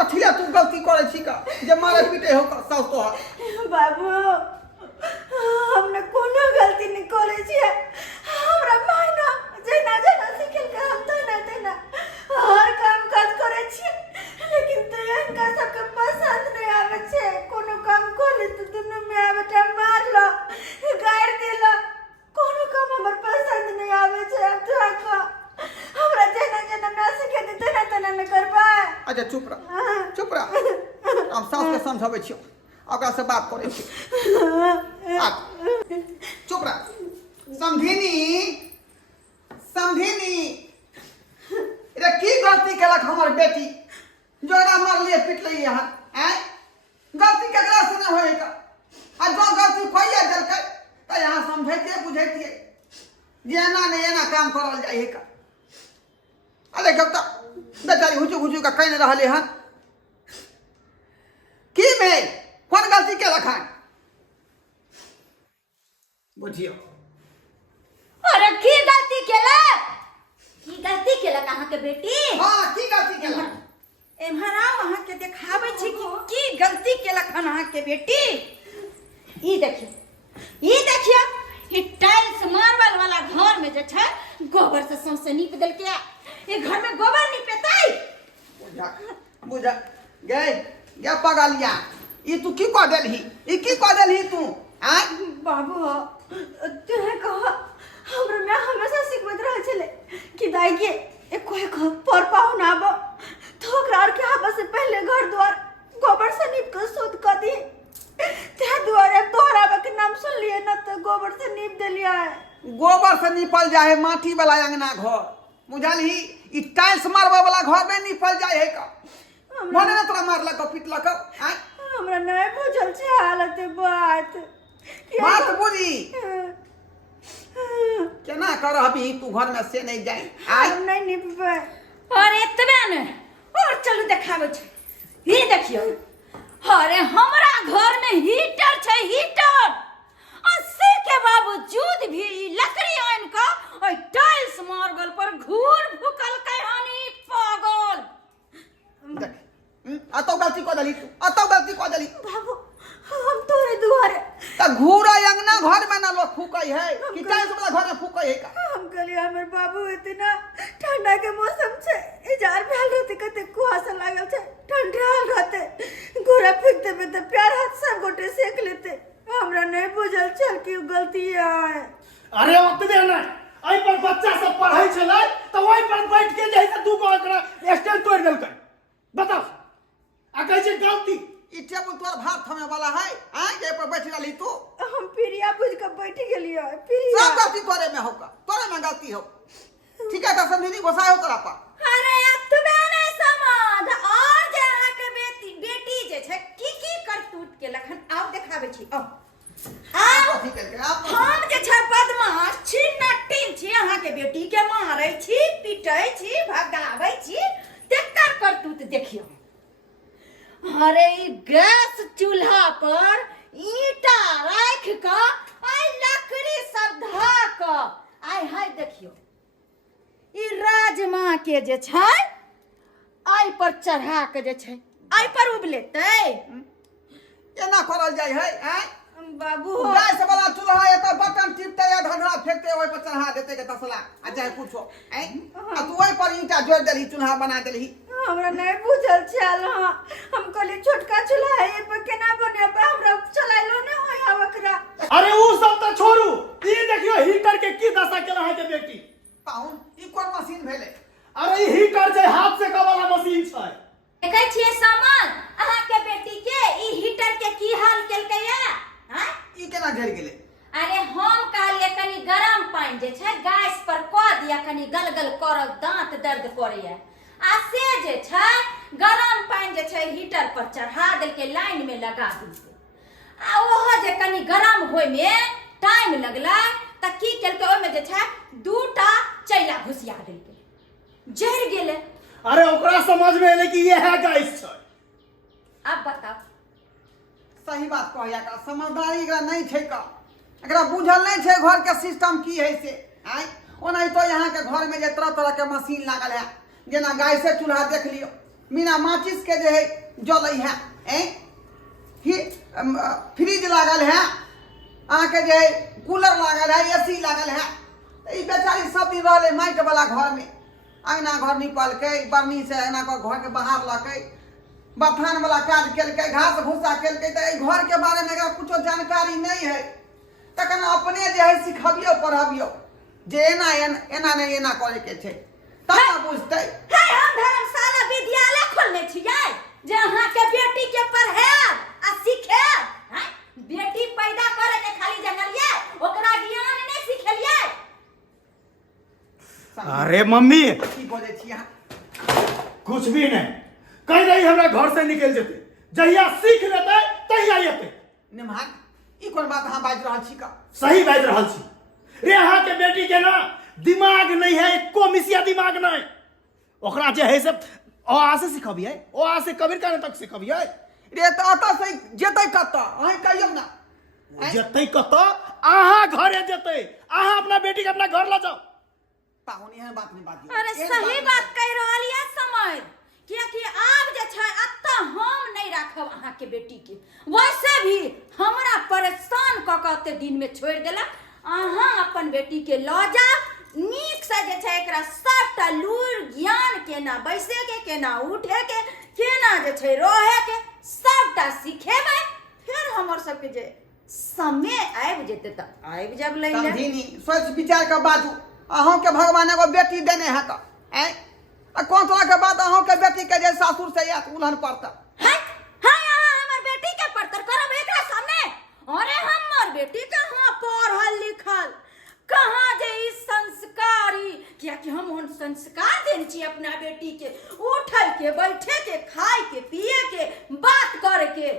कथिया तू गलती करे छी का जे मारे पीटे हो सास तो बाबू हमने कोनो गलती नहीं करे छी हमरा मायना जेना जेना सिखल के हम तेना हर काम काज करे छी लेकिन तयंका सबके पसंद नहीं आवे छे कोनो काम करे तो दुनु में आवे त मारला गाड़ देला कोनो काम हमर पसंद नहीं आवे छे अब तो का हमरा जेना जेना ना सिखे तेना तेना न करबा। अच्छा चुप रह हम सास के समझावे छी ओकरा से बात करे छी चुप रह समझिनी रे की गलती केलक हमर बेटी जोरा मारलिए पिटलिए यहाँ हैं गलती केकरा से न होई का आ जो गलती कोइए देलकै त यहाँ समझैतिए बुझैतिए जे एना नहीं एना काम करल जाइ का अरे कब तक बेचारी हुजू का कहीं रहले हन की में कौन गलती के रखन बुझियो अरे की गलती केलक अहाँ के बेटी हां की गलती केलक एम्हरा वहां के देखाबै छै कि की गलती केलक अहाँ के बेटी ई देखियो ई टाइल्स मार्बल वाला घर में जे छै गोबर से सौंसे नीप देलकै ये घर में गोबर निपेतै बुझा गे पगलिया ई तू की कह देलही तू आय बाबू तेरे कह हमरा में हमेशा सिखबैत रहे छले कि दाई के एक पर पाहुन आब तो ओकरा और के आबे से पहले घर द्वार गोबर से नीप के शुद्ध कर दी ते द्वारे तोहरा के नाम सुन लिए न तो गोबर से नीप देलिया गोबर से नीपल जाए माटी वाला अंगना घर बुझलही ई टाइल्स मारबा वाला घर में नीपल जाए है का मने न तोरा मारलक पिटलक आय हमरा नहीं बुझल छै हालत बात बुझी केना करबी तू घर में से नहीं जाई आय नहीं निपबै और एतबे न और चलू देखाबै छै ई देखियो अरे हमरा घर में हीटर छै हीटर अस्सी के बावजूद भी लकड़ी आन का और टाइल्स मार्बल पर घूर भुकल कहानी पागल देख अतो गलती को दली बाबू हम तोरे दुआरे त घूरा अंगना घर में ना लोग फूकै है कि टाइल्स वाला घर में फूकै है का हम कहलिए हमर बाबू इतना ठंडा के मौसम छै इजार भेल रहते कते कुहासा लागल छै ठंडाल रहते घूरा फेंक देबे त प्यार हाथ सब गोटे सेक लेते हमरा नहीं बुझल चल कि गलती है। अरे ओतबे ना आई पर बच्चा सब पढ़ै छलै त ओइ पर बैठ के जैसे दू गो एकरा स्टैंड तोड़ देलकै बताओ आ कहै छै गलती ई टेबुल तोर भात थमे वाला है आय जे पर बैठ रहली तू हम प्रिया बुझ के बैठ गेलियो प्रिया सब गलती तोरे में होका तोरे में गलती हो ठीक है त समझनी गोसायो तोरा पा अरे अतबे नहीं समझ और जे अहाँ के बेटी जे छै की करतूत के लखन आउ देखाबै छी आओ ठीक है हम जे छै बदमाश छी नटिन छी अहाँ के बेटी के मारै छी पिटै छी भगाबै छी तेकर करतूत देखियो। अरे ई गैस चूल्हा पर ईटा राख के आई लकड़ी सब धा के आई हाय देखियो ई राजमा के जे छै आई पर चढ़ा के जे छै आई पर उबलेतै केना करल जाय है आय बाबू गैस वाला चूल्हा है तो बटन टिपते या धधरा फेंकते ओइ पर चढ़ा देते के तसला आ चाहे कुछो आय आ तू ओइ पर ईटा जोड़ देली चूल्हा बना देली हमरा नहीं बुझल छल हम कहली छोटका चूल्हा है ये पर केना बनेबे हमरा चलाइलो नहीं होय आवकरा। अरे उ सब त छोड़ू ई देखियो हीटर के की दशा केला है के बेटी पाहुन ई कोन मशीन भेले अरे ई हीटर छै हाथ से का वाला मशीन छै देखै छियै सामान अहाँ के बेटी के ई हीटर के की हाल केलकै या हां ई केना झड़ गेले अरे हम कहलिए कनी गरम पानी जे छै गैस पर क दिया कनी गलगल करल दांत दर्द करैया आ से जे छै गरम पानी जे छै हीटर पर चढ़ा देल के लाइन में लगा देलकै आ ओहो जे कनी गरम होय में टाइम लगला त की केलकै ओय में जे छै दूटा चैला घुसिया देलकै जड़ गेलै। अरे ओकरा समझ में एले कि ये है गैस छै अब बताओ सही बात कहया का समझदारी एकरा नहीं छै का एकरा बुझल नहीं छै घर के सिस्टम की है से आय ओना तो यहाँ के घर में जे तरह तरह के मशीन लागल है जेना गैसे चूल्हा देख लियो बिना माचिस के जो है जलै है फ्रिज लागल है, अहाँ के जो है कूलर लागल है, एसी लागल है। ई बेचारी सब दिन रहले माइट वाला घर में, अगना घर निपलकै, बरनी से अगना को घर के बाहर लकै, बथान वाला काज केलकै, घास भूसा केलकै। तो ई घर के बारे में एकरा कुछो जानकारी नहीं है। तखन अपने जे है सिखबियो पढ़बियो जे एना एना नहीं एना करे के छै, तब ना बुझतै। है हम धर्मशाला विद्यालय खोलने छियै जे अहाँ के बेटी के पढ़ाएब आ सिखाएब। हैं बेटी पैदा करे के खाली जंगलिए, ओकरा ज्ञान नहीं सिखेलिए। अरे मम्मी की बोले छी अहाँ? कुछ भी नहीं, कहीं नहीं हमरा घर से निकल जेते, जहिया सीख लेते तहिया येते। निमहान ई कोन बात अहाँ बाजि रहल छी का? सही बाजि रहल छी। रे अहाँ के बेटी के ना दिमाग नहीं है, एको मिसिया दिमाग नहीं। ओकरा जे है से आ से सिखबिए, ओ आ से कबीर काने तक सिखबिए। रे तो अत से जेतै कत अहाँ कहियौ ना। जेतै कत? अहाँ घरे जेतै, अहाँ अपना बेटी के अपना घर ला जाओ। पाहुन एहन बात नहीं बाजियो। अरे सही बात कह रहल या समझ, कियाकि आब जे छै अत्ता हम नहीं राखब अहाँ के बेटी के। वैसे भी हमरा परेशान क के एते दिन में छोड़ देलक। अहाँ अपन बेटी के ल जाओ, नीक से जे छै एकरा सबटा लूर ज्ञान केना बैसे के, केना उठे के, केना जे छै रहे के सबटा सिखेबै। फिर हमर सबके जे समय आबि जेतै त आबि जाब ले। समझिनी सोच विचार के बाजू। अहों के भगवान एगो बेटी देने है का? कौन तरह के बात अहों के बेटी के जे सासुर से या उल्हन पड़ता है? हां अहाँ हमर बेटी के परतर करब एकरा सामने? अरे हमर बेटी कहाँ पढ़ल लिखल, कहाँ जे ई संस्कारी, कियाकि हम उन संस्कार देन छी अपना बेटी के, उठे के, बैठे के, खाए के, पिए के, बात करे के।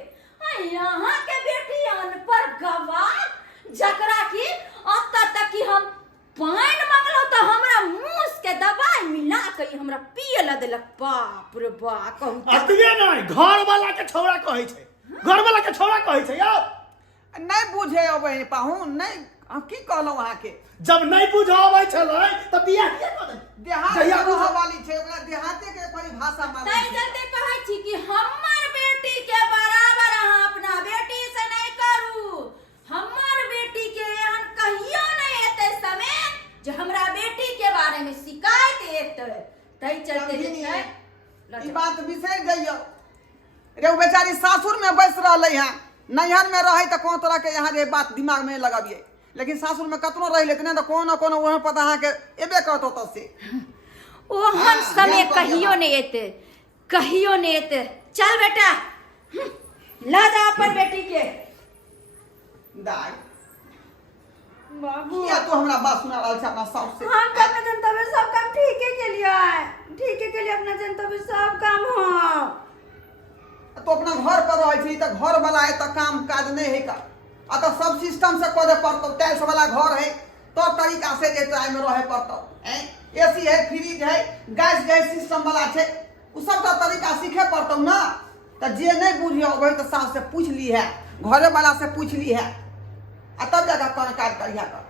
यहाँ के बेटी अनपढ़ गवार, जकरा की अत्ता तक कि हम पानी मंगलो तो हमरा मुंह के दवाई मिला के हमरा पिए ला देलक। बाप रे बाप, कहू अतबे नहीं, घर वाला के छौड़ा कहै छै, घर वाला के छौड़ा कहै छै। यार नहीं बुझे अबै पाहुन, नहीं हम की कहलौ अहाँ के? जब नहीं बुझाबै छलै त बियाह के कर देहात जहिया बुझा वाली छै, ओकरा देहाते के परिभाषा मानै तै छै। जते कहै छी कि हमर बेटी के बराबर अहाँ अपना बेटी से नहीं करू। हमर बेटी के एहन कहियो नहीं एते समय जे हमरा बेटी के बारे में शिकायत एतै। तै चलते जे छै ई बात बिसरि जइयो। रे ओ बेचारी सासुर में बैस रहलै हैं, नैहर में रहे तो कोनो तरह के यहाँ जे बात दिमाग में लगाबिए, लेकिन सासुर में कतनो रह लेकिन तो कोनो कोनो वहाँ पता अहाँ के एबे करत होत से। ओहन समय कहियो नहीं एते, कहियो नहीं एते। चल बेटा ला जा अपन बेटी के। दाई बाबू किया तू हमरा बात सुना रहल छै अपना साउस से? हम अपना जनता में सब काम ठीक है के लिए है, ठीक है के लिए अपना जनता में सब काम हो। तो अपना घर पर रहे छी त घर वाला है त काम काज नहीं है का? आ तो सब सिस्टम से करे पड़तो, टाइल्स वाला घर है तो तरीका से जे टाइम में रहे पड़तो। एसी है, फ्रिज है, गैस गैस सिस्टम वाला छै, उ सब तो तरीका सीखे पड़तो ना। त जे नहीं बुझियो वही तो सास से पूछ ली है, घरे वाला से पूछ ली है, आ तब जाकर कौन काज करिया कर।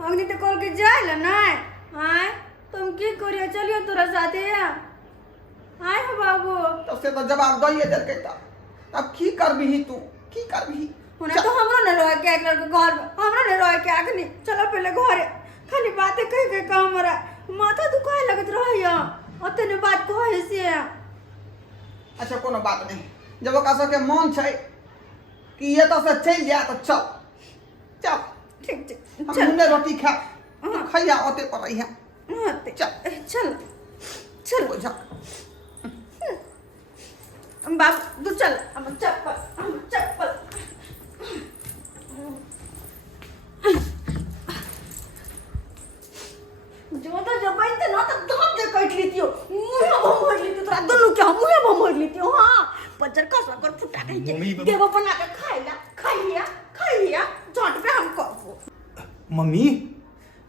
अग्नि तो कॉल के जाइल ना। हां तुम की करियो, चलियो तोरा साथे। हाय हो बाबू तो से तो जवाब दइए देलकै त अब की करबिही तू, की करबिही? होना तो हमरो न रह के एक लड़का घर में, हमरो न रह के अग्नि चलो पहले घरे। खाली बातें कह के का हमरा माथा दुखाए लगत रहैया, ओतने बात कहे से। अच्छा कोनो बात नहीं, जब ओकरा सबके मन छै कि ये तो से चल जा तो चल चल, ठीक ठीक हम चल मुन्ने रोटी खा खैया ओते पर रही है। चल चल चल बुझा बाबू तू चल। हम चप्पल जो तो जब बैठते ना तो दांत के काट लेती हो, मुंह भमोड़ लेती हो, तोरा दोनों के मुंह भमोड़ लेती हो। हां पंचर कस कर फुटा के देवो बना के खाई लिया झट पे हम कहबो। मम्मी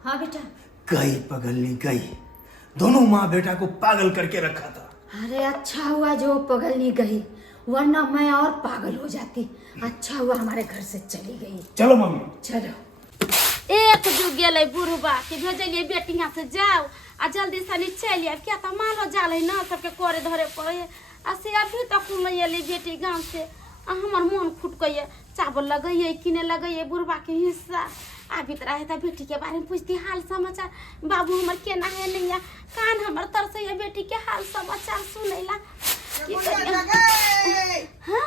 हां बेटा गई पगलनी गई, दोनों माँ बेटा को पागल करके रखा था। अरे अच्छा हुआ जो पगलनी गई, वरना मैं और पागल हो जाती। अच्छा हुआ हमारे घर से चली गई। चलो मम्मी चलो। एक जो गेले बुढ़बा के भेजलिए बेटी यहाँ से जाओ आ जल्दी से चलिए क्या तो मालो जाल है ना सबके करे धरे पड़े आ से अभी तक नहीं अली बेटी गाँव से आ हमार मन फुट गई चावल लगइए किने लगइए बुढ़बा के हिस्सा अभी तो रहे बेटी के बारे में पूछती हाल समाचार बाबू हमार केना है नहीं है कान हमार तरसे बेटी के हाल समाचार सुनेला हाँ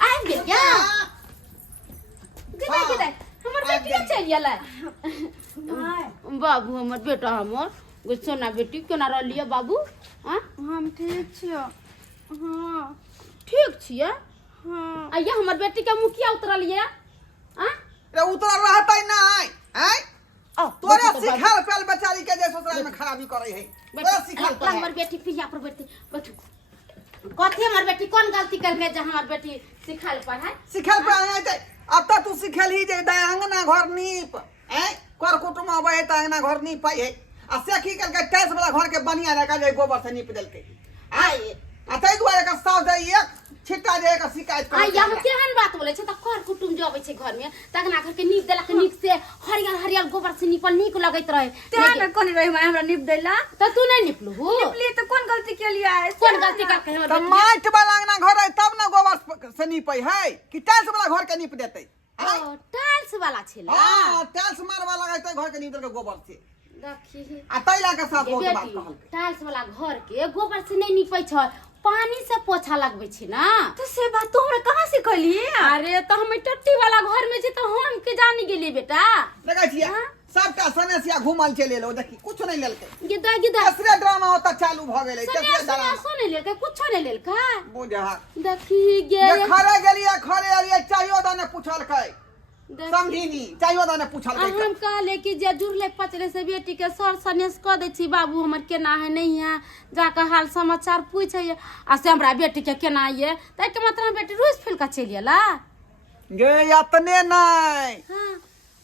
आ गया किधर किधर हमर बेटी चलिए बाबू हमर बेटा हमर गो सोना बेटी केना रहलिए बाबू हां हम ठीक छियो हाँ ठीक छिए हाँ आइया हमर बेटी के मुखिया उतरलिए हां रे उतर रहतै नहीं हैं तोरे सिखाल पेल बेचारी के जे ससुराल में खराबी करे है तोरे सिखाल पेल हमर बेटी पिया पर बैठी कथी हमर बेटी कौन गलती करके जे हमर बेटी सिखाल पर है सिखाल पे आए थे अब तक तू सिखल ही जे दाय अंगना घर नीप हैं कर कुटुम आवे त अंगना घर नीप है आ से की करके टैक्स वाला घर के बनिया लगा जे गोबर से नीप देलके आई आ तै दुआरे का साव दे एक छिट्टा जे का शिकायत कर आइया हम केहन बात बोले छ त कर कुटुम जो आबै छै घर में तगना घर के नीप देला के नीक से हरियर हरियर गोबर से नीपल नीक लगैत रहे तेरा में कोन रही मैं हमरा निप देला त तू नहीं निपलू हो निपली तो कौन गलती के लिए है कौन गलती करके हमर त माट वाला अंगना घर है तब ना गोबर से नीपै है कि टाइल्स वाला घर के नीप देतै टाइल्स वाला छेला हां टाइल्स मारवा लगाइतै घर के नीप देलके गोबर से देखी आ तैला के साथ बहुत बात बेटी कहलकै टाइल्स वाला घर के गोबर से नहीं नीपै छ पानी से पोछा लगबै छी ना तो से बात तू हमरा कहां सिखली अरे तो हम टट्टी वाला घर में छी तो हम के जानी गेली बेटा देखै छियै सबटा सनेसिया घुमल चले लो देखी कुछ नहीं लेलकै गिदा गिदा तेसरे ड्रामा होता चालू भ गेलै तेसरे सन्यासी ड्रामा सोने लेके कुछ नहीं लेलका बुझा देखी गे ये खरे गेलिए खरे अरिए चाहियो दाने पूछलकै समझीनी चाहियो दाने पूछलकै हम कहले कि जे जुड़ले पचले से बेटी के सर सनेस क दे छी बाबू हमर केना है नहीं है जाके हाल समाचार पूछे आ से हमरा बेटी के केना ये त के मतलब बेटी रोज फिल का चलिएला गे यतने नहीं हां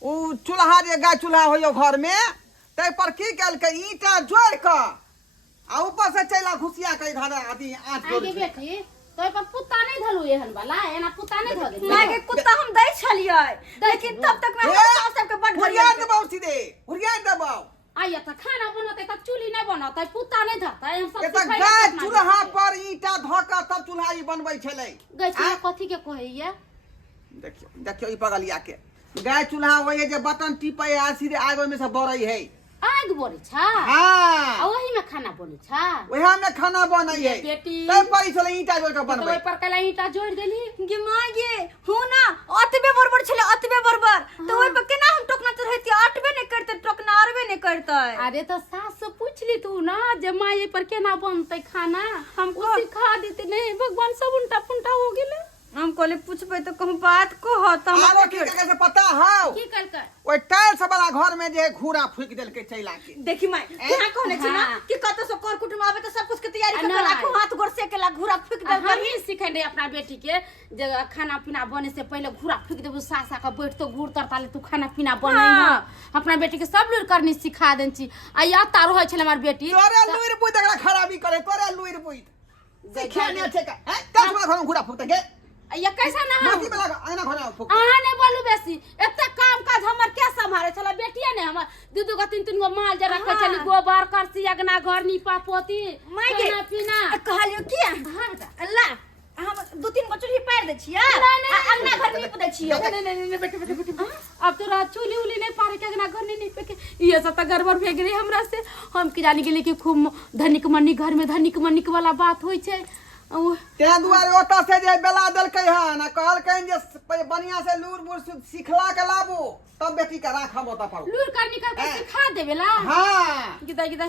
उ चूल्हा जे गाय चूल्हा होयो घर में तै पर की केलकै ईटा जोड़ क आ ऊपर से चला घुसिया के इधर आदि आठ जोड़ आगे बेटी तो पर पुत्ता नहीं धलु एहन वाला एना पुत्ता नहीं धो दे माय के कुत्ता हम दै छलियै लेकिन तब तक मैं सास सबके बड़ हुरिया दबाव सीधे हुरिया दबाव आइया त खाना बनते त चूल्ही नहीं बनते पुत्ता नहीं धरता हम सब एत गाय चूल्हा पर ईटा धक तब चूल्हा ई बनबै छलै गई कथी के कहैया देखियो देखियो ई पगलिया के गाय चूल्हा होय जे बटन टिपै आ सीधे आग में से बरै है आग बोले छा हां आ वही में खाना बने छा ओहा में खाना बनै है बेटी तै पर छलै ईटा जोड़ के तो बनबै ओइ पर कला ईटा जोड़ देली गे माय गे हो ना अतबे बरोबर छले अतबे बरोबर तो ओइ पर केना हम टोकना चढ़ैती अटबे नहीं करते टोकना अरबे नहीं करते अरे तो सास से पूछली तू ना जे माई पर केना बनते खाना हमको सिखा देते नहीं भगवान सब उल्टा पुल्टा हो गेले हम कहले पूछबे तो कहूं बात को हो त आरो हम की कैसे पता हौ की कर ओइ टाइल्स वाला घर में जे घूरा फूक देलकै चैला के देखी माय केना कहने छी ना हाँ। कि कत से कर कुटुम आवे तो सब कुछ के तैयारी कर नहीं। लाखों हाथ गोर से केला घूरा फूक दे हम ही सिखेंगे अपना बेटी के जे खाना पीना बने से पहले घूरा फूक देबू सासा का बैठ तो घूर तरताले तू खाना पीना बनै हाँ। अपना बेटी के सब लुर करनी सिखा देन छी आ या तारो है छले हमर बेटी तोरे लुइर बुइ देखला खराबी करे तोरे लुइर बुइ सिखा ने छै का हैं टाइल्स वाला घर में घूरा फूक दे या कैसा ना हम माटी में लगा आना घर में फूक आहा ने बोलू बेसी एते काम काज हमर के संभारे छला बेटिया ने हमर दू गो तीन गो माल जे रखे छली गोबर करसी अगना घर नीपा पोती खाना पीना कहलियो की हां बेटा अल्लाह हम दो तीन गो चूल्ही पार दे छियै अंगना घर नीप दे छियै नहीं बेटे अब तो रात चूल्ही उली नहीं पारे के अगना घर नहीं नीपे के ये सब त गड़बड़ भे गेलै हमरा से हम की जानी गेली कि खूब धनिक मनिक घर में धनिक मनिक वाला बात होई छै ते दुआरे ओता से जे बेला देलकै हन आ कहलकैन जे बढ़िया से लूर बुर सिखला के लाबू तब बेटी के राखब ओता पर लूर करनी करके सिखा देबेला हां गिदा गिदा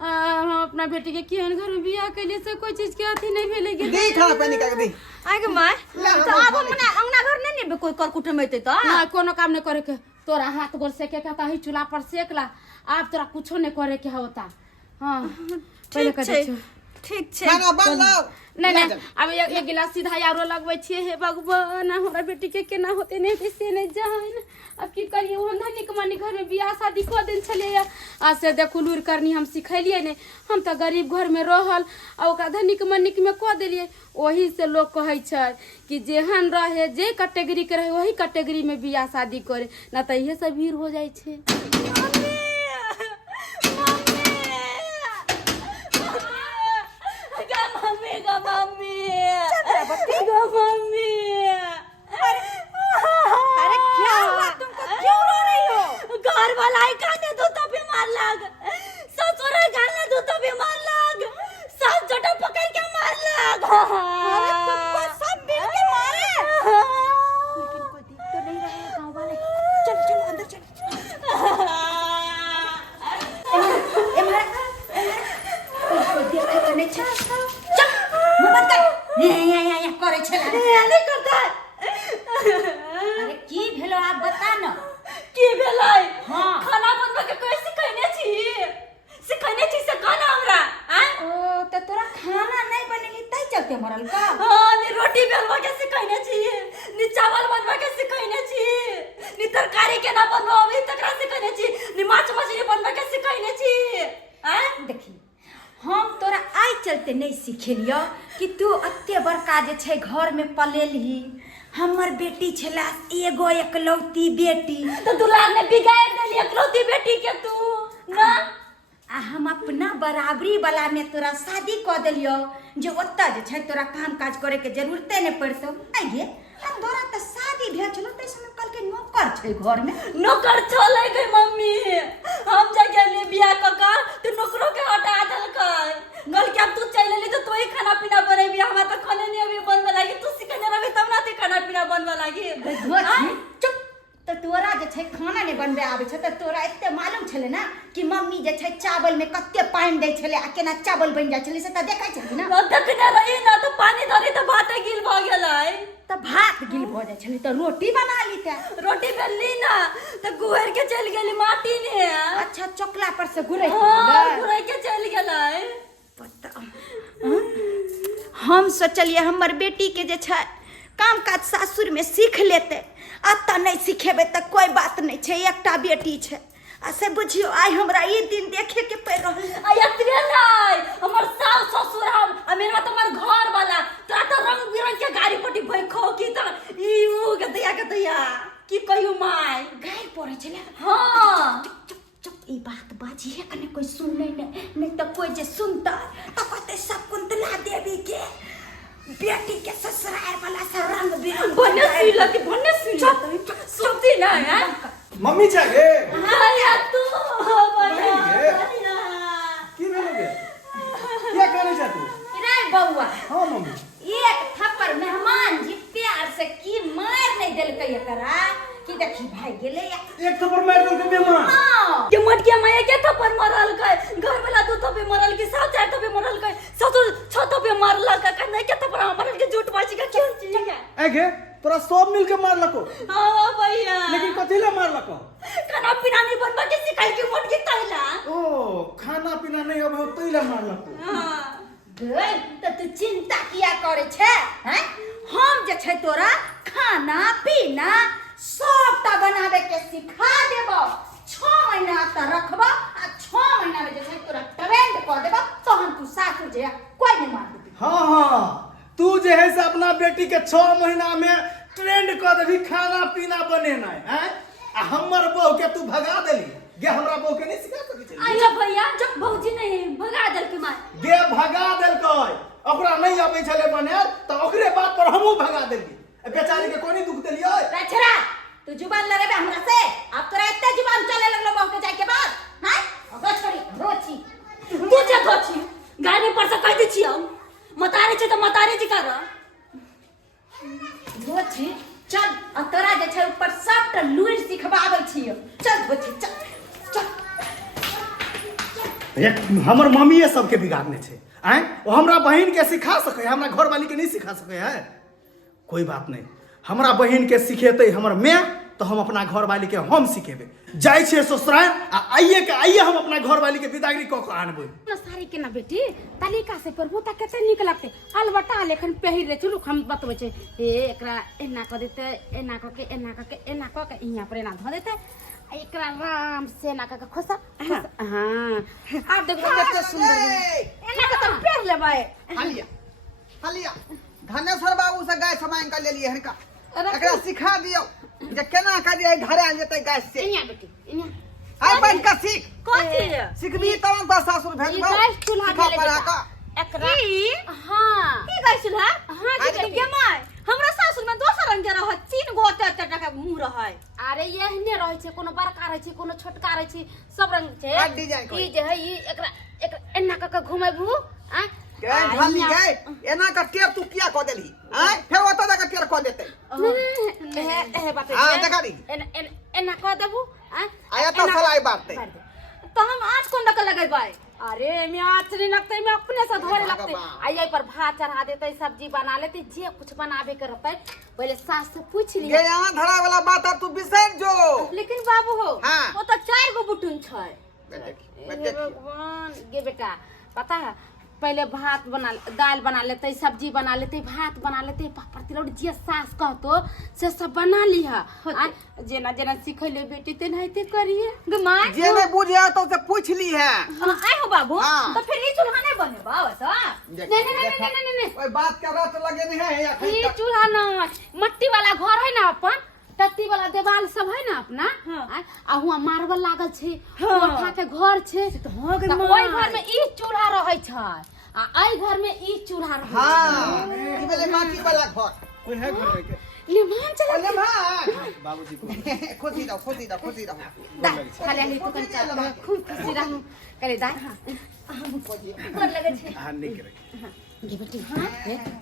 हम अपना बेटी के केहन घर में बियाह कैले से कोई चीज के अथी नहीं भेले गे दी खाना पानी के दी आगे माय तो अब हमना अंगना घर नहीं नेबे कोई कर कुटुम एते त ना कोनो काम नहीं करे के तोरा हाथ गोर से के कहता ही चूल्हा पर सेकला अब तोरा कुछो नहीं करे के होता हां ठीक छै ठीक छै खाना बनलो नहीं अब एक गिलास सीधा आरो लगबै छियै हे भगवान हमरा बेटी के केना होते नहीं होते से नहीं जान अब की करिए हम धनिक मनी घर में बियाह शादी कऽ देन छलै आ से देखू लूर करनी हम सिखलिए ने हम तो गरीब घर में रहल आ ओकरा धनिक मनिक में कऽ देलिए ओही से लोग कहै छै कि जेहन रहे जे कैटेगरी के रहे वही कैटेगरी में बियाह शादी करे ना तो इहे सब भीड़ हो जाइ छै अरे क्या हुआ तुमको क्यों रो रही हो घर वाला ही खाने दो तो बीमार लग ससुर खाने दो तो बीमार लग सब जटा पकड़ के मार लग अरे तुमको सब मिल के मारे लेकिन कोई देख तो नहीं रहे गांव वाले चल चल अंदर चल कोई देखे तो नहीं चल मुंह बंद कर या करे छला नहीं करता अरे की भेलो आप बता न की भेलै हां खाना बनबे के कोई सिखाने छी से खाना हमरा ओ तो तोरा खाना नहीं बनेली तई चलते मरल का हां नी रोटी बेलबा के सिखाने छी नी चावल बनबा के सिखाने छी नी तरकारी केना बनबा तकरा सिखाने छी नी माछ मछली बनबा के सिखाने छी देखी हम तोरा आई चलते नहीं सिखेलियो कि तू अत्ते बड़का जे छै घर में पलेलही हमर बेटी छला एगो एकलौती बेटी तो दुलार ने बिगाड़ देली एकलौती बेटी के तू ना आ हम अपना बराबरी वाला में तोरा शादी क देलियो जे ओत्ता जे छै तोरा काम काज करे के जरूरते नहीं पड़तो आइए हम तोरा त शादी भेल छलो तै समय कल के नौकर छै घर में नौकर चले गई मम्मी हम जा गेली बियाह कका तो नौकरों के हटा देलकै कल के अब तू चल लेली तो तोही खाना पीना बनेबी हमरा तो खाने नहीं अभी बनबे लागी तू सिखने रहबी तब ना ते खाना पीना बनबे लागी चुप तो तोरा जे छै खाना नहीं बनबे आबै छै त तोरा एते मालूम छले ना कि मम्मी जे छै चावल में कत्ते पानी दै छले आ केना चावल बन जाय छले से त देखै छली ना देखने रही ना तो पानी धरी तो भात गिल भ गेलै त भात गिल भ जाय छले त रोटी बना लीते रोटी बेलली ना तो गुहर के चल गेली माटी ने अच्छा चोकला पर से गुरै हां गुहर के चल गेलै पता हम सोचलिए हमर बेटी के जे छै काम काज सासुर में सीख लेते अत्ता नहीं सिखेबे त कोई बात नहीं छै एकटा बेटी छै आ से बुझियो आई हमरा ई दिन देखे के पड़ रहल एतरे नहीं हमर सास ससुर हम मेरा तो हमर घर वाला तोरा तो रंग बिरंग के गाड़ी पट्टी भइखो की त ई उ के दैया की कहियो माय गाय पड़े छले हां चुप ई बात बाजिए कने कोई सुनै नहीं तो कोई जे सुनता त कहते सब कुंतला देवी के बेटी के ससुराल वाला सब रंग बिरंग भन्ने सुलती सुनती ना है मम्मी जागे भैया तू भैया की भेलगे क्या करे जा तू रे बउआ हां मम्मी एक थप्पड़ मेहमान जी प्यार से की मार नहीं देलकै एकरा कि देखी भाई गेले एक थप्पड़ मार देलकै मेहमान हां के मटके माया के थप्पड़ मारल गए घर वाला दू थप्पड़ मारल के साथ चार थप्पड़ मारल गए ससुर छ थप्पड़ मारल का नहीं के थप्पड़ मारल के झूठ बाजी का खेल चीज है आगे तोरा सब मिल के मारलको हां भैया लेकिन कथि ला मारलको खाना पीना नहीं बनबा के सिखाई के मटके तैला ओ खाना पीना नहीं अब होतै ला मारलको हां गई तो तू चिंता किया करे छे हैं हम जे छै तोरा खाना पीना सबटा बनावे के सिखा देबो 6 महीना त रखबो आ 6 महीना में जे छै तोरा ट्रेंड कर देबो तहन तू सासुर जे कोई नहीं मार देबी हां तू जे है से अपना बेटी के 6 महीना में ट्रेंड कर देबी खाना पीना बनेनाय हैं आ हमर बहू के तू भगा देली गे हमरा बहू के नहीं सिखा सकै छी आइया भैया जब भौजी नहीं भगा देल के मार गे भगा देलकै ओकरा नहीं आबै छले बनाल त ओकरे बात पर हमहू भगा देली बेचारी के कोनी दुख देलियै रछरा तू जुबान लड़ेबे हमरा से अब तोरा एते जुबान चले लगलो बहू के जाय के बाद हैं ओकरा छोड़ी रोची तू जे धोची गाड़ी पर से कह दै छी हम मतारी छै त मतारी जी कर रोची चल आ तोरा जे छै ऊपर सबटा लुरि सिखबाबै छियो चल रोची चल हमर मम्मीए सबके बिगाड़ने छै आय ओ हमरा बहिन के सिखा सकै हमरा घर वाली के नहीं सिखा सकै है कोई बात नहीं हमरा बहिन के सिखेतै हमर माय तो हम अपना घर वाली के हम सिखेबे। जाय छे ससुराल आ आइए हम अपना घर वाली के बिदागरी क आनबे। ना साड़ी के ना बेटी तरीका से परबू त केते निक लगते अलबटा लेखन पहिर ले चलू हम बतबै छै ए एकरा एना क देते एना क के इहां पर एना ध देते एकरा आराम से एना क के खोसा हां अब देखो केते सुंदर एना क त पेर लेबै हलिया धनेश्वर बाबू से गाय समांग कर लेलिए हनका एकरा सिखा दियो जे केना का जे घरे आ जेतै गाय से इहां बेटी इहां आई बन का सीख कथी सिखबी तब तो सासुर भेजबो ई गाय चूल्हा सिखा भेले पड़ा का एकरा हां की गाय चूल्हा हां अरे गे माय हमरा सासुर में दोसर रंग के रहत 3 गो टका मुंह रहै अरे एहने रहै छै कोनो बड़का रहै छै कोनो छोटका रहै छै सब रंग छै हर डिजाइन ई जे है ई एकरा एना क के घुमेबू आ गाय खाली गाय एना का टेर तू किया क देली हैं फेर ओतो का टेर क देतै ए बात हां देखा दी एना क देबू आ आया तो सलाई बातै तो हम आज कोन दक लगैबै अरे मैं आज नहीं लगते मैं अपने से धोरे लगते आई पर भात चढ़ा देते सब्जी बना लेते जे कुछ बनावे के रहते पहले सास से पूछ लिए गे यहाँ धरा वाला बात अब तू बिसर जो लेकिन बाबू हो हाँ। वो तो 4 गो बुटुन छै हे भगवान गे बेटा पता है पहले भात बना दाल बना लेते सब्जी बना लेते भात बना लेते पापड़ तिलौड़ी जे सास कहतो से सब बना लिहा जेना जेना सिखले बेटी ते नहीं ते करिए गमाय जे नहीं बुझे तो से पूछ ली है आय हो बाबू हाँ। तो फिर ई चूल्हा नहीं बनेबा वैसा नहीं ओए बात का रट लगे नहीं है या ई चूल्हा ना मट्टी वाला घर है ना अपन टट्टी वाला देवाल सब है ना अपना आ हुआ मार्बल लागल छे कोठा के घर छे हो गए त ओई घर में ई चूल्हा रहै छै आ आई घर में ई चूल्हा रहै हां ई वाले माटी वाला घर कोई है घर के ले मान चला बोले मां बाबूजी को खुशी रहो दा खाली ले तो कन चल खूब खुशी रहू करे दाई हम खोजिए कर लगे छै हां नहीं करे गे बेटी हां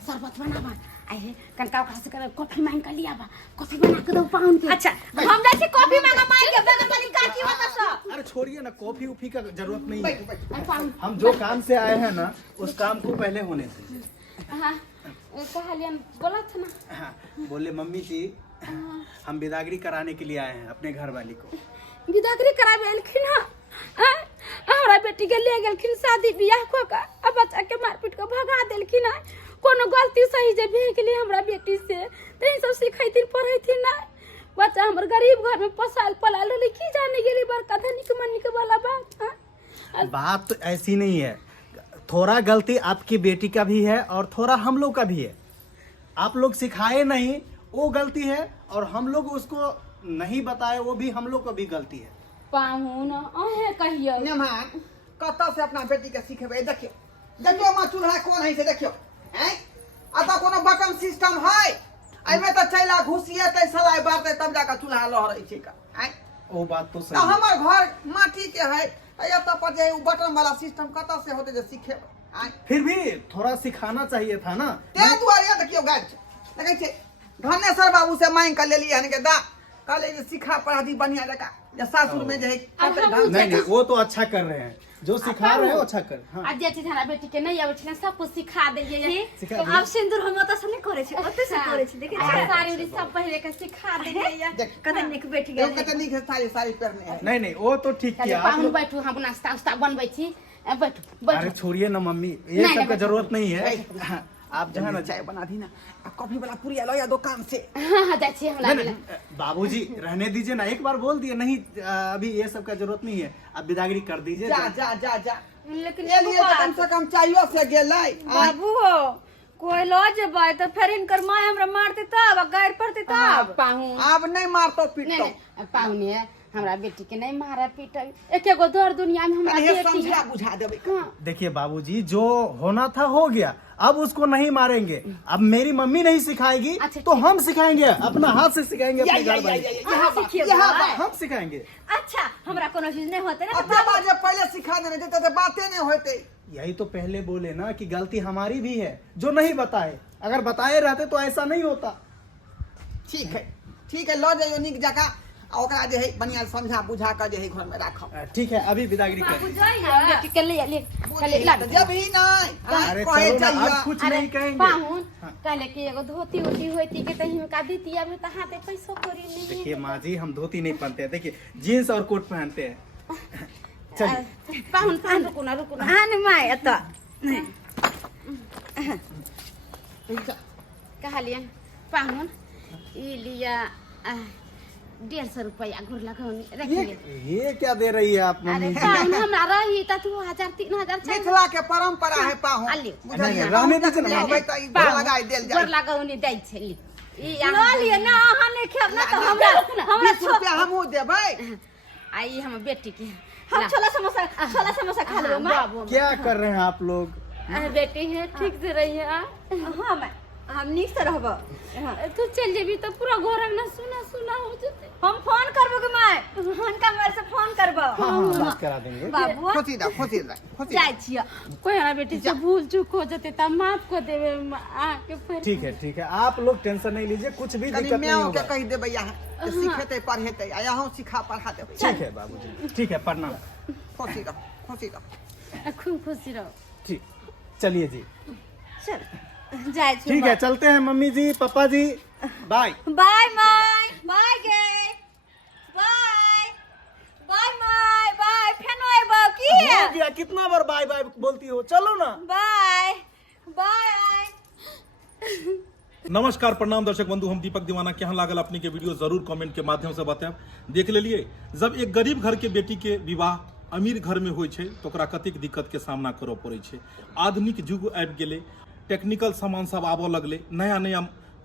शरबत बनाबा आई है कनका खास कर कॉफी मांग कर लिया बा कॉफी बना के दो पाउन के अच्छा हम जैसे कॉफी मांगा मार के बगल वाली काकी होता सब अरे छोड़िए ना कॉफी उफी का जरूरत नहीं है पाउन हम जो काम से आए हैं ना उस काम को पहले होने दीजिए। हां कहलियन बोलत ना हाँ बोले मम्मी जी हम बिदागरी कराने के लिए आए हैं अपने घर वाली को। बिदागरी कराबे एलखिन हां हमरा बेटी के ले गेलखिन शादी बियाह को का अब बच्चा के मारपीट के भगा देलखिन है कोनो गलती सही जे भे गेली हमरा बेटी से तई सब सिखाइतिन पढ़ैतिन ना बच्चा हमर गरीब घर में पसाल पलाल रहले की जाने गेली बड़का धनिक मनिक वाला बात हां बात तो ऐसी नहीं है, थोड़ा गलती आपकी बेटी का भी है और थोड़ा हम लोग का भी है। आप लोग सिखाए नहीं वो गलती है और हम लोग उसको नहीं बताए वो भी हम लोग को भी गलती है। पाहुन अहे कहियो मेहमान कत से अपना बेटी के सिखेबे देखियो मां चूल्हा कोन है से देखियो हैं आता कोनो बटन सिस्टम है एमे त चैला घुसिए त सलाई बारते तब जाके चूल्हा लहरै छै का हैं वो बात तो तो सही है। हमर घर माटी के है या तो पर जे बटन वाला सिस्टम कत से होते जे सिखेबे हैं फिर भी थोड़ा सिखाना चाहिए था ना। ते दुआरे देखियो गाय देखे छै धनेश्वर बाबू से मांग कर लेलिए हन के दा कहले जे सिखा पढ़ा दी बढ़िया जका जे सासुर में जे है करते ढंग नहीं नहीं वो तो अच्छा कर रहे हैं, जो सिखा रहे हैं वो अच्छा कर। हाँ। आज जे चीज हमरा बेटी के नहीं आबै छै सब कुछ सिखा देलिए सिखा तो अब सिंदूर हम तो सब नहीं करे छै ओते से करे छै देखे सारी उरी सब पहले के सिखा देलिए देख कदम निक बैठ एगो गया कते नीक साड़ी साड़ी पहनने है नहीं नहीं वो तो ठीक चले किया आप पाहुन लोग। बैठू हम नाश्ता उस्ता बनबै छी बैठू अरे बैठू छोड़िए ना मम्मी ये नहीं, सब का नहीं, जरूरत नहीं है। हाँ, आप जहाँ ना चाय बना दी ना कॉफी वाला पूरी लो या दुकान से हां जाय छी हमरा नहीं, नहीं, बाबूजी रहने दीजिए ना, एक बार बोल दिए नहीं अभी ये सब का जरूरत नहीं है, आप बिदागरी कर दीजिए। जा जा जा जा लेकिन ये लिए तो कम से कम चाहिए से गेलै बाबू हो कोई लो जबै तो फिर इनकर माय हमरा मारते तब गायर पड़ते तब पाहुन अब नहीं मारतो नहीं पीटतो नहीं पाहुन है हमरा बेटी के नहीं मारा पीटा एके गो दर दुनिया में हमरा ये बेटी समझा है बुझा देबै हाँ। देखिए बाबूजी जो होना था हो गया, अब उसको नहीं मारेंगे। अब मेरी मम्मी नहीं सिखाएगी अच्छा, तो ठीक। हम सिखाएंगे, अपना हाथ से सिखाएंगे अपने घर वाले यहाँ सीखिए हम सिखाएंगे। अच्छा हमरा कोनो चीज नहीं होते ना अब बाबा जे पहले सिखा देने देते तो बातें नहीं होते। यही तो पहले बोले ना कि गलती हमारी भी है जो नहीं बताए, अगर बताए रहते तो ऐसा नहीं होता। ठीक है लो जाइयो निक जका ओकरा जे है बढ़िया समझा बुझा कर जे है घर में राखो। ठीक है अभी बिदागरी कर। बेटी के ले ले जब ही नहीं अरे कहे चलो ना, चाहिए अब कुछ नहीं कहेंगे। पाहुन हाँ। कहले कि एगो धोती उती होती के तो हिमका दीती अभी तो हाथे पैसों करी नहीं देखिए माँ जी, हम धोती नहीं पहनते हैं, देखिए जीन्स और कोट पहनते हैं। चलिए पाहुन पाहुन रुको ना आन माय अत कहलियन पाहुन ई लिया 150 रुपया घुर लगाउनी रखिए। ये क्या दे रही है आप अरे मम्मी? पाहुन हमरा रही त 2000 3000 चाहिए। मिथिला के परंपरा है पाहुन। अली नहीं, रहने दीजिए ना। होबै त ई घर लगाइ देल घुर जाय। लगाउनी दै छै ली ई लो लिए ना अहाँ नहीं खेब ना तो हमरा 20 रुपया हमहू देबै। आई हम बेटी के हम छोला समोसा खा लेबो माय। बाबू क्या कर रहे हैं आप लोग? बेटी है ठीक से रही है हां माय हम नीक से रहबो। तू चल जेबी तो पूरा घर में सुना हो जते। हम फोन करबो के माय हुनका मोबाइल से फोन करबो। हाँ, बात करा देंगे। बाबू खुशी दा खुशी जाय छियै कोई हमारा बेटी से भूल चूक हो जाते त माफ कर देवे आके फिर ठीक है, आप लोग टेंशन नहीं लीजिए, कुछ भी कनी दिक्कत नहीं मैं के होगा। कहि देबै यहाँ सिखेतै पढ़ेतै आ यहाँ सिखा पढ़ा देबै। ठीक है बाबूजी, ठीक है, प्रणाम। खुशी दा। खूब खुशी रहो। ठीक, चलिए जी। चल जाय छियै। ठीक है, चलते हैं mummy ji, papa ji, bye. Bye my bye गे बाय बाय माय बाय फेनो आइबो की हो गया, कितना बार बाय बाय बोलती हो, चलो ना। Bye bye. नमस्कार प्रणाम दर्शक बंधु, हम दीपक दीवाना। केहन लागल अपने के वीडियो जरूर कमेंट के माध्यम से बताएब। देख लेलिए, जब एक गरीब घर के बेटी के विवाह अमीर घर में होइ छै तो ओकरा कतेक दिक्कत के सामना करऽ पड़ै छै। आधुनिक युग आबि गेलै, टेक्निकल सामान सब आबऽ लगलै, नया नया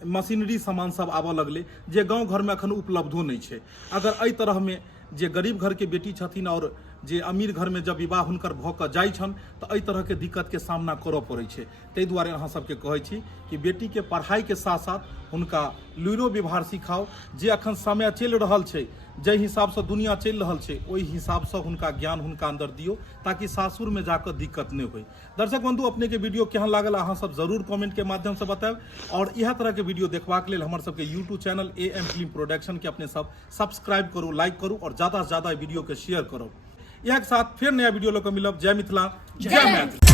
मशीनरी सामान सब आबऽ लगलै जे गांव घर में अखन उपलब्धो नहीं छै। अगर एहि तरह में जे गरीब घर के बेटी छथिन और जे अमीर घर में जब विवाह हुनकर भऽ कऽ जाइ छन तऽ एहि तरह के दिक्कत के सामना करऽ पड़ै छै। ताहि दुआरे अहाँ सबके कहै छी कि बेटी के पढ़ाई के साथ साथ हुनका लुइरो व्यवहार सिखाओ। जे अखन समय चलि रहल छै, जाहि हिसाब से दुनिया चलि रहल छै, ओहि हिसाब से हुनका ज्ञान हुनका अंदर दियो ताकि सासुर में जाकर दिक्कत नहीं होय। दर्शक बंधु, अपने के वीडियो केहन लागल अहाँ सब जरूर कमेंट के माध्यम से बताएब। और इह तरह के वीडियो देखबाक लेल हमर सबके YouTube channel AM film production के अपने सब सब्सक्राइब करू, लाइक करू और ज्यादा से ज्यादा वीडियो के शेयर करू। एक साथ फिर नया वीडियो लेकर मिलब। जय मिथिला, जय मैथिली।